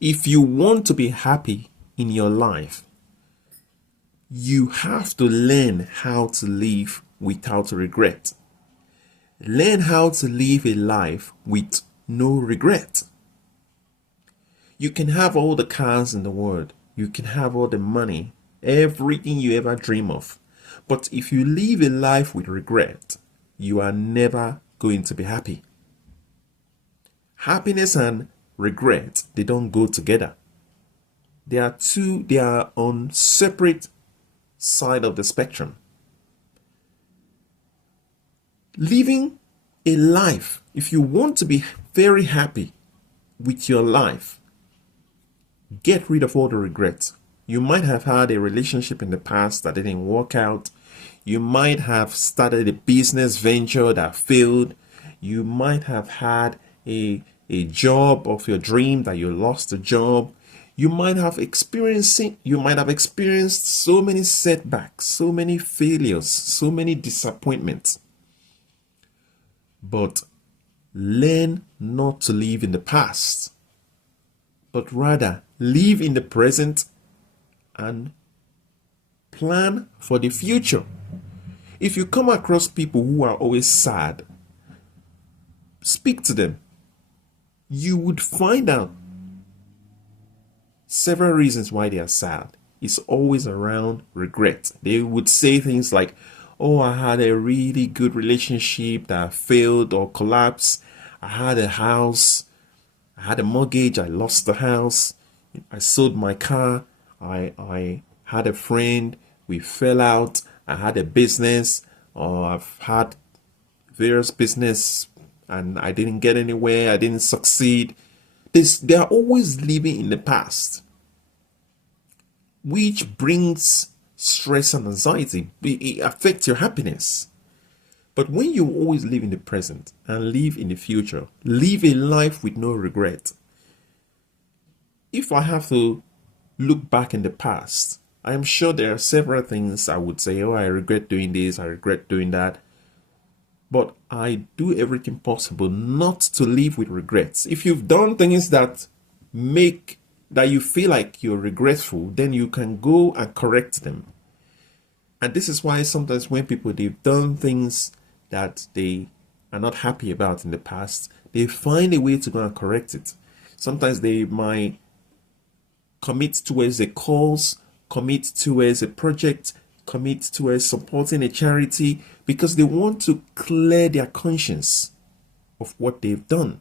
If you want to be happy in your life, you have to learn how to live without regret. Learn how to live a life with no regret. You can have all the cars in the world, you can have all the money, everything you ever dream of. But if you live a life with regret, you are never going to be happy. Happiness and regret, they don't go together. They are on separate side of the spectrum. Living a life, if you want to be very happy with your life, get rid of all the regrets. You might have had a relationship in the past that didn't work out. You might have started a business venture that failed. You might have had a job of your dream that you lost the job. You might have experienced so many setbacks, so many failures, so many disappointments. But learn not to live in the past, but rather live in the present and plan for the future. If you come across people who are always sad, speak to them. You would find out several reasons why they are sad. It's always around regret. They would say things like, oh, I had a really good relationship that failed or collapsed. I had a house. I had a mortgage. I lost the house. I sold my car. I had a friend. We fell out. I had a business. Or I've had various business and I didn't get anywhere. I didn't succeed. They are always living in the past, which brings stress and anxiety. It affects your happiness. But when you always live in the present and live in the future, live a life with no regret. If I have to look back in the past, I am sure there are several things I would say, oh, I regret doing this, I regret doing that. But I do everything possible not to live with regrets. If you've done things that you feel like you're regretful, then you can go and correct them. And this is why sometimes when they've done things that they are not happy about in the past, they find a way to go and correct it. Sometimes they might commit towards a cause, commit towards a project, commit towards supporting a charity because they want to clear their conscience of what they've done.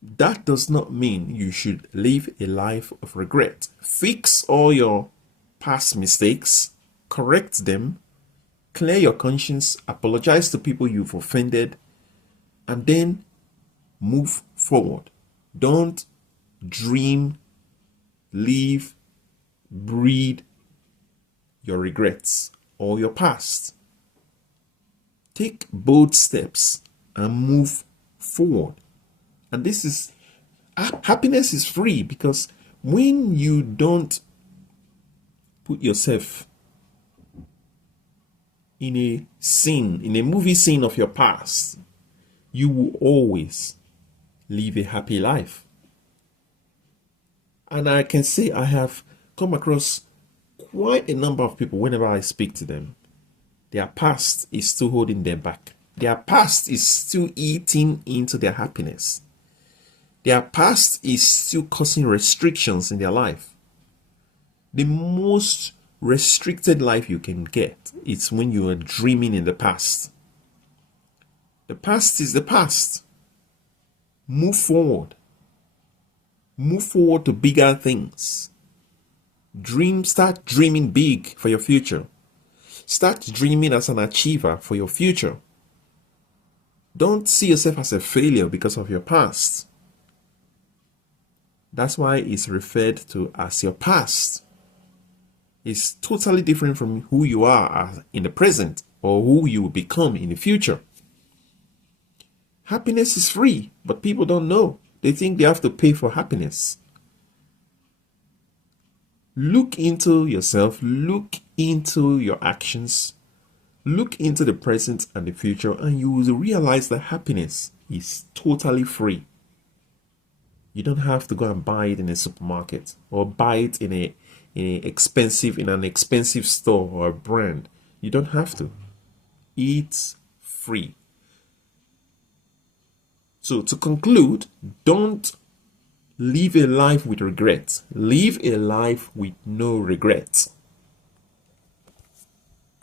That does not mean you should live a life of regret. Fix all your past mistakes, correct them, clear your conscience, apologize to people you've offended, and then move forward. Don't dream, live, breed your regrets or your past. Take bold steps and move forward. And happiness is free, because when you don't put yourself in a movie scene of your past, you will always live a happy life. And I can say I have come across quite a number of people. Whenever I speak to them, their past is still holding them back. Their past is still eating into their happiness. Their past is still causing restrictions in their life. The most restricted life you can get is when you are dreaming in the past. The past is the past. Move forward. Move forward to bigger things. Start dreaming big for your future. Start dreaming as an achiever for your future. Don't see yourself as a failure because of your past. That's why it's referred to as your past. It's totally different from who you are in the present or who you will become in the future. Happiness is free, but people don't know. They think they have to pay for happiness. Look into yourself, look into your actions, look into the present and the future, and you will realize that happiness is totally free. You don't have to go and buy it in a supermarket or buy it in an expensive store or a brand. You don't have to. It's free. So to conclude, don't live a life with regrets. Live a life with no regrets.